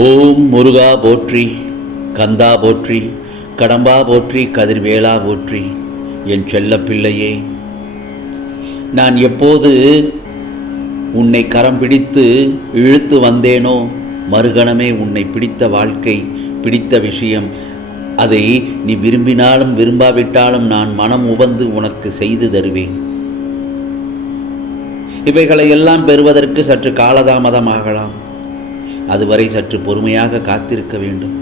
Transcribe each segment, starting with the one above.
ஓம் முருகா போற்றி கந்தா போற்றி கடம்பா போற்றி கதிர்வேலா போற்றி என் செல்ல பிள்ளையே. நான் எப்போது உன்னை கரம் பிடித்து இழுத்து வந்தேனோ மறுகணமே உன்னை பிடித்த வாழ்க்கை பிடித்த விஷயம். அதை நீ விரும்பினாலும் விரும்பாவிட்டாலும் நான் மனம் உவந்து உனக்கு செய்து தருவேன். இவைகளை எல்லாம் பெறுவதற்கு சற்று காலதாமதம் ஆகலாம் அதுவரை சற்று பொறுமையாக காத்திருக்க வேண்டும்.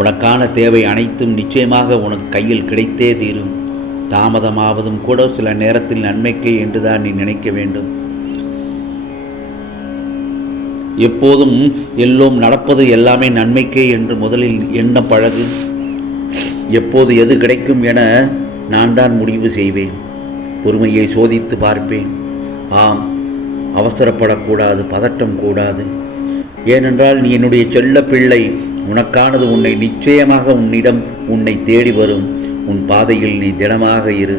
உனக்கான தேவை அனைத்தும் நிச்சயமாக உனக்கு கையில் கிடைத்தே தீரும். தாமதமாவதும் கூட சில நேரத்தில் நன்மைக்கே என்றுதான் நீ நினைக்க வேண்டும். எப்போதும் எல்லோம் நடப்பது எல்லாமே நன்மைக்கே என்று முதலில் எண்ண பழகு. எப்போது எது கிடைக்கும் என நான் தான் முடிவு செய்வேன். பொறுமையை சோதித்து பார்ப்பேன். ஆம் அவசரப்படக்கூடாது பதட்டம் கூடாது. ஏனென்றால் நீ என்னுடைய செல்ல பிள்ளை. உனக்கானது உன்னை நிச்சயமாக உன்னிடம் உன்னை தேடி வரும். உன் பாதையில் நீ திடமாக இரு.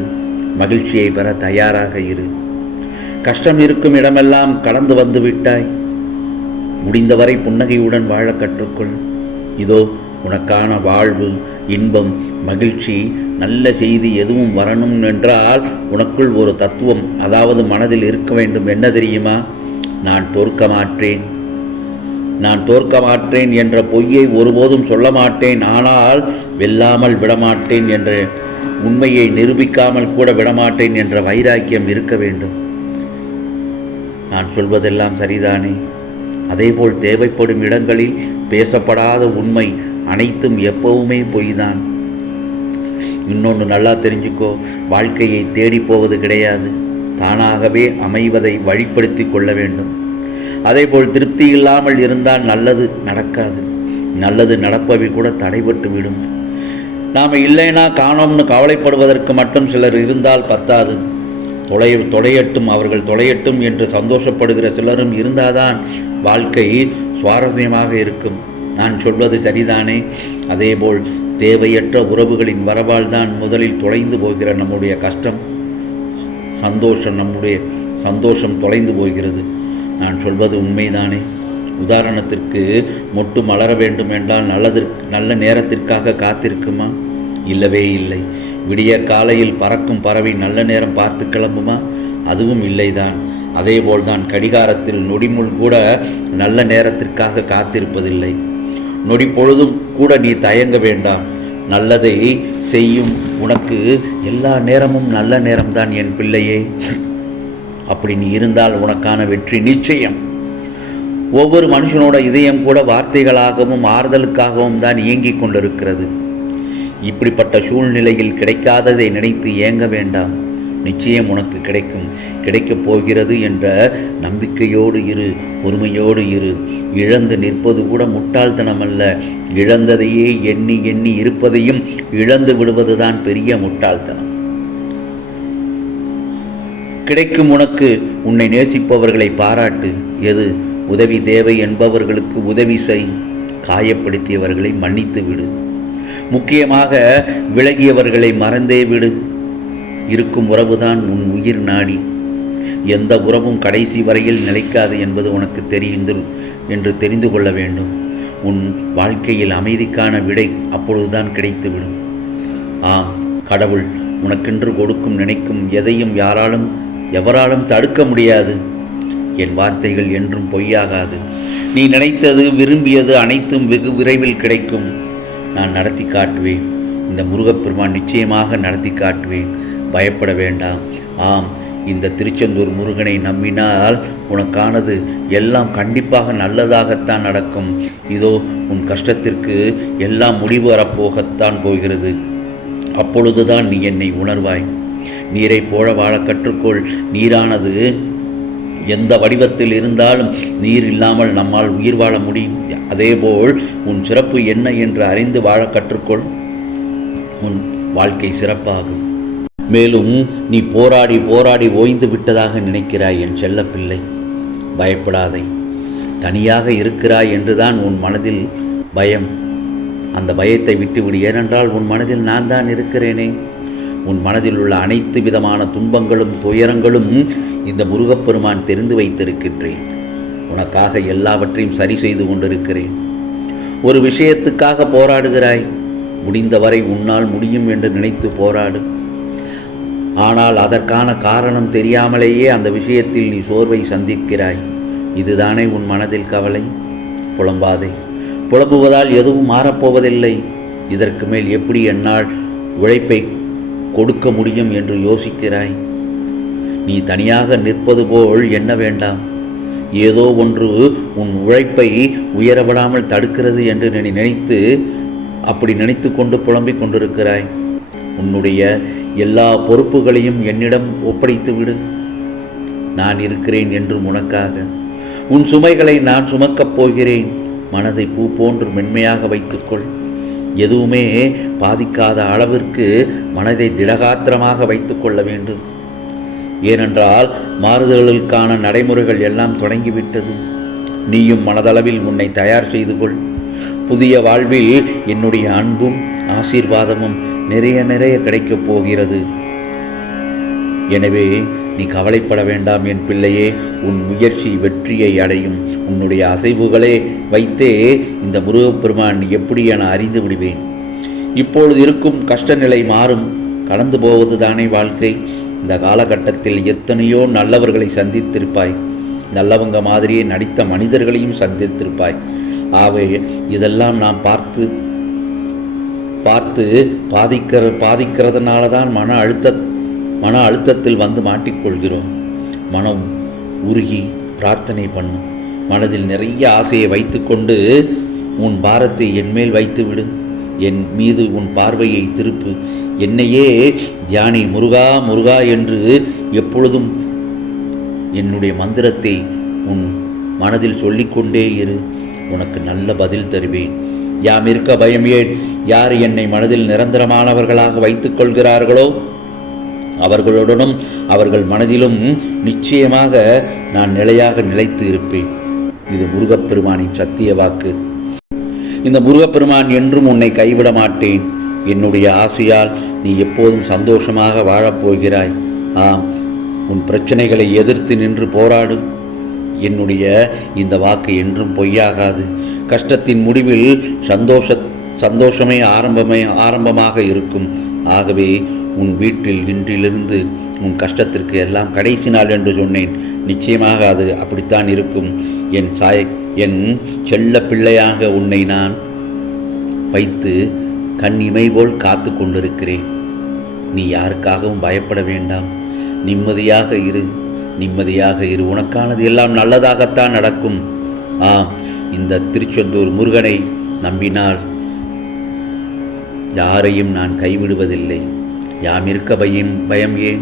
மகிழ்ச்சியை பெற தயாராக இரு. கஷ்டம் இருக்கும் இடமெல்லாம் கடந்து வந்து விட்டாய். முடிந்தவரை புன்னகையுடன் வாழ கற்றுக்கொள். இதோ உனக்கான வாழ்வு இன்பம் மகிழ்ச்சி நல்ல செய்தி எதுவும் வரணும் என்றால் உனக்குள் ஒரு தத்துவம் அதாவது மனதில் இருக்க வேண்டும். என்ன தெரியுமா? நான் தோற்க மாட்டேன். நான் தோற்க மாட்டேன் என்ற பொய்யை ஒருபோதும் சொல்ல மாட்டேன் ஆனால் வெல்லாமல் விடமாட்டேன் என்ற உண்மையை நிரூபிக்காமல் கூட விடமாட்டேன் என்ற வைராக்கியம் இருக்க வேண்டும். நான் சொல்வதெல்லாம் சரிதானே? அதேபோல் தேவைப்படும் இடங்களில் பேசப்படாத உண்மை அனைத்தும் எப்பவுமே பொய்தான். இன்னொன்று நல்லா தெரிஞ்சுக்கோ வாழ்க்கையை தேடி போவது கிடையாது. தானாகவே அமைவதை வழிப்படுத்தி கொள்ள வேண்டும். அதேபோல் திருப்தி இல்லாமல் இருந்தால் நல்லது நடக்காது. நல்லது நடப்பவை கூட தடைபட்டு விடும். நாம் இல்லைனா காணோம்னு கவலைப்படுவதற்கு மட்டும் சிலர் இருந்தால் பத்தாது. தொலை தொலையட்டும் அவர்கள் தொலையட்டும் என்று சந்தோஷப்படுகிற சிலரும் இருந்தாதான் வாழ்க்கை சுவாரஸ்யமாக இருக்கும். நான் சொல்வது சரிதானே? அதேபோல் தேவையற்ற உறவுகளின் வரவால் தான் முதலில் தொலைந்து போகிற நம்முடைய கஷ்டம் சந்தோஷம் நம்முடைய சந்தோஷம் தொலைந்து போகிறது. நான் சொல்வது உண்மைதானே? உதாரணத்திற்கு மொட்டு மலர வேண்டும் என்றால் நல்லதற்கு நல்ல நேரத்திற்காக காத்திருக்குமா? இல்லவே இல்லை. விடிய காலையில் பறக்கும் பறவை நல்ல நேரம் பார்த்து கிளம்புமா? அதுவும் இல்லைதான். அதேபோல்தான் கடிகாரத்தில் நொடிமுள் கூட நல்ல நேரத்திற்காக காத்திருப்பதில்லை. நொடி பொழுதும் கூட நீ தயங்க வேண்டாம். நல்லதை செய்யும் உனக்கு எல்லா நேரமும் நல்ல நேரம்தான் என் பிள்ளையே. அப்படி நீ இருந்தால் உனக்கான வெற்றி நிச்சயம். ஒவ்வொரு மனுஷனோட இதயம் கூட வார்த்தைகளாகவும் ஆறுதலுக்காகவும் தான் இயங்கிக் கொண்டிருக்கிறது. இப்படிப்பட்ட சூழ்நிலையில் கிடைக்காததை நினைத்து ஏங்க வேண்டாம். நிச்சயம் உனக்கு கிடைக்கும். கிடைக்கப் போகிறது என்ற நம்பிக்கையோடு இரு பொறுமையோடு இரு. இழந்து நிற்பது கூட முட்டாள்தனம் அல்ல இழந்ததையே எண்ணி எண்ணி இருப்பதையும் இழந்து விடுவதுதான் பெரிய முட்டாள்தனம். கிடைக்கும் உனக்கு உன்னை நேசிப்பவர்களை பாராட்டு. எது? உதவி தேவை என்பவர்களுக்கு உதவி செய். காயப்படுத்தியவர்களை மன்னித்து விடு. முக்கியமாக விலகியவர்களை மறந்தே விடு. இருக்கும் உறவுதான் உன் உயிர் நாடி. எந்த உறவும் கடைசி வரையில் நிலைக்காது என்பது உனக்கு தெரிந்து என்று தெரிந்து கொள்ள வேண்டும். உன் வாழ்க்கையில் அமைதிக்கான விடை அப்பொழுதுதான் கிடைத்துவிடும். ஆம் கடவுள் உனக்கென்று கொடுக்கும் நினைக்கும் எதையும் யாராலும் எவராலும் தடுக்க முடியாது. என் வார்த்தைகள் என்றும் பொய்யாகாது. நீ நினைத்தது விரும்பியது அனைத்தும் வெகு விரைவில் கிடைக்கும். நான் நடத்தி காட்டுவேன். இந்த முருகப்பெருமான் நிச்சயமாக நடத்தி காட்டுவேன். பயப்பட வேண்டாம். ஆம் இந்த திருச்செந்தூர் முருகனை நம்பினால் உனக்கானது எல்லாம் கண்டிப்பாக நல்லதாகத்தான் நடக்கும். இதோ உன் கஷ்டத்திற்கு எல்லாம் முடிவு வரப்போகத்தான் போகிறது. அப்பொழுதுதான் நீ என்னை உணர்வாய். நீரை போல வாழ கற்றுக்கொள். நீரானது எந்த வடிவத்தில் இருந்தாலும் நீர் இல்லாமல் நம்மால் உயிர் வாழ முடியும். அதேபோல் உன் சிறப்பு என்ன என்று அறிந்து வாழ கற்றுக்கொள். உன் வாழ்க்கை சிறப்பாகும். மேலும் நீ போராடி போராடி ஓய்ந்து விட்டதாக நினைக்கிறாய் என் செல்ல பிள்ளை பயப்படாதே. தனியாக இருக்கிறாய் என்றுதான் உன் மனதில் பயம். அந்த பயத்தை விட்டுவிடு. ஏனென்றால் உன் மனதில் நான் தான் இருக்கிறேனே. உன் மனதில் உள்ள அனைத்து விதமான துன்பங்களும் துயரங்களும் இந்த முருகப்பெருமான் தெரிந்து வைத்திருக்கின்றேன். உனக்காக எல்லாவற்றையும் சரி செய்து கொண்டிருக்கிறேன். ஒரு விஷயத்துக்காக போராடுகிறாய். முடிந்தவரை உன்னால் முடியும் என்று நினைத்து போராடு. ஆனால் அதற்கான காரணம் தெரியாமலேயே அந்த விஷயத்தில் நீ சோர்வை சந்திக்கிறாய். இதுதானே உன் மனதில் கவலை? புலம்பாதே. புலம்புவதால் எதுவும் மாறப்போவதில்லை. இதற்கு மேல் எப்படி என்னால் உழைப்பை கொடுக்க முடியும் என்று யோசிக்கிறாய். நீ தனியாக நிற்பது போல் எண்ண வேண்டாம்? ஏதோ ஒன்று உன் உழைப்பை உயரவிடாமல் தடுக்கிறது என்று நீ நினைத்து அப்படி நினைத்து கொண்டு புலம்பிக் கொண்டிருக்கிறாய். உன்னுடைய எல்லா பொறுப்புகளையும் என்னிடம் ஒப்படைத்து விடு. நான் இருக்கிறேன் என்று உனக்காக. உன் சுமைகளை நான் சுமக்கப் போகிறேன். மனதை பூ போன்று மென்மையாக வைத்துக்கொள். எதுவுமே பாதிக்காத அளவிற்கு மனதை திடகாத்திரமாக வைத்துக்கொள்ள வேண்டும். ஏனென்றால் மாறுதல்களுக்கான நடைமுறைகள் எல்லாம் தொடங்கிவிட்டது. நீயும் மனதளவில் உன்னை தயார் செய்து கொள். புதிய வாழ்வில் என்னுடைய அன்பும் ஆசீர்வாதமும் நிறைய நிறைய கிடைக்கப் போகிறது. எனவே நீ கவலைப்பட வேண்டாம் என் பிள்ளையே உன் முயற்சி வெற்றியை அடையும். உன்னுடைய அசைவுகளே வைத்தே இந்த முருகப்பெருமான் எப்படி என அறிந்து விடுவேன். இப்பொழுது இருக்கும் கஷ்ட நிலை மாறும். கடந்து போவது தானே வாழ்க்கை. இந்த காலகட்டத்தில் எத்தனையோ நல்லவர்களை சந்தித்திருப்பாய். நல்லவங்க மாதிரியே நடித்த மனிதர்களையும் சந்தித்திருப்பாய். ஆகவே இதெல்லாம் நாம் பார்த்து பார்த்து பாதிக்கிற பாதிக்கிறதுனால தான் மன அழுத்த மன அழுத்தத்தில் வந்து மாட்டிக்கொள்கிறோம். மனம் உருகி பிரார்த்தனை பண்ணும். மனதில் நிறைய ஆசையை வைத்துக்கொண்டு உன் பாரத்தை என்மேல் வைத்து விடு. என் மீது உன் பார்வையை திருப்பு. என்னையே தியானி முருகா முருகா என்று எப்பொழுதும் என்னுடைய மந்திரத்தை உன் மனதில் சொல்லிக்கொண்டே இரு. உனக்கு நல்ல பதில் தருவேன். யாம் இருக்க பயம் ஏன்? யார் என்னை மனதில் நிரந்தரமானவர்களாக வைத்துக் கொள்கிறார்களோ அவர்களுடனும் அவர்கள் மனதிலும் நிச்சயமாக நான் நிலையாக நிலைத்து இருப்பேன். இது முருகப்பெருமானின் சத்திய வாக்கு. இந்த முருகப்பெருமான் என்றும் உன்னை கைவிட மாட்டேன். என்னுடைய ஆசையால் நீ எப்போதும் சந்தோஷமாக வாழப்போகிறாய் ஆம் உன் பிரச்சனைகளை எதிர்த்து நின்று போராடு. என்னுடைய இந்த வாக்கு என்றும் பொய்யாகாது. கஷ்டத்தின் முடிவில் சந்தோஷ சந்தோஷமே ஆரம்பமே ஆரம்பமாக இருக்கும். ஆகவே உன் வீட்டில் இன்றிலிருந்து உன் கஷ்டத்திற்கு எல்லாம் கடைசி நாள் என்று சொன்னேன். நிச்சயமாக அது அப்படித்தான் இருக்கும். என் சாய் என் செல்ல பிள்ளையாக உன்னை நான் வைத்து கண் இமை போல் காத்து கொண்டிருக்கிறேன். நீ யாருக்காகவும் பயப்பட வேண்டாம். நிம்மதியாக இரு. நிம்மதியாக இரு. உனக்கானது எல்லாம் நல்லதாகத்தான் நடக்கும். ஆம் இந்த திருச்செந்தூர் முருகனை நம்பினால் யாரையும் நான் கைவிடுவதில்லை. யாம் இருக்க பயம் பயம் ஏன்?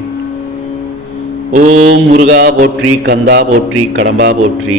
ஓம் முருகா போற்றி கந்தா போற்றி கடம்பா போற்றி.